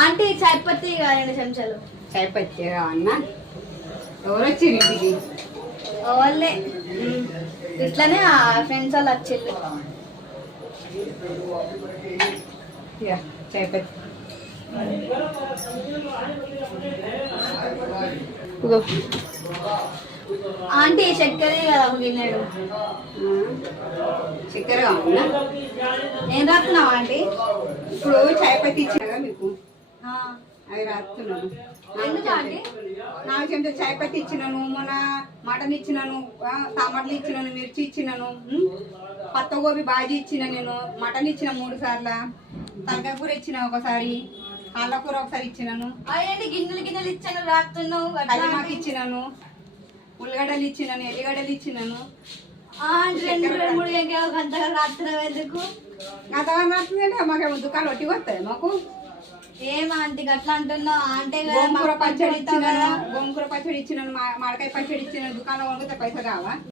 Aunty చాయ్ పత్తి 2 చెంచాలు. చాయ్ పత్తి కావన్నా? ఎవరు వచ్చారు ఇంటికి? వాళ్ళే ఇట్లానే ఫ్రెండ్స్ వాళ్ళు వచ్చింది. చాయ్ పత్తి ఆంటీ చక్కెర కదా తిన్నాడు. చక్కెర కావాలన్నా? ఏం రాస్తున్నావు ఆంటీ? ఇప్పుడు చాయ్ పత్తి ఇచ్చినాగా మీకు, ఆ, అవి రాస్తున్నాను. ఎందుకు ఆంటీ? 4 చెంచాలు చాయ్ పత్తి ఇచ్చినాను, మొన్న మటన్ ఇచ్చినాను, టమాటాలు ఇచ్చినాను, మిర్చి ఇచ్చినాను, పత్తగోబి బాజీ ఇచ్చిన, నేను మటన్ ఇచ్చిన 3 సార్లు, తలకాయ కూర ఇచ్చిన ఒకసారి, కాళ్ళ కూర ఒకసారి ఇచ్చినాను, అయ్యండి గిన్నెలు ఇచ్చాను రాస్తున్నావు. కల్లిమాకు ఇచ్చినాను, ఉల్లిగడ్డలు ఇచ్చినాను, ఎల్లిగడ్డలు ఇచ్చినాను. 2-3 గంటగా రాస్తున్నావు ఎందుకు? అంతగా రాస్తుందంటే మాకేమో దుకాణం ఒట్టి వస్తాయి మాకు. ఏం ఆంటీ అట్లా అంటున్నావు? ఆంటీ గోంగూర పచ్చడి ఇచ్చినాను, గోంగూర పచ్చడి ఇచ్చినాను, మామిడికాయ పచ్చడి ఇచ్చినాను. దుకాణం వంగితే పైసలు కావా?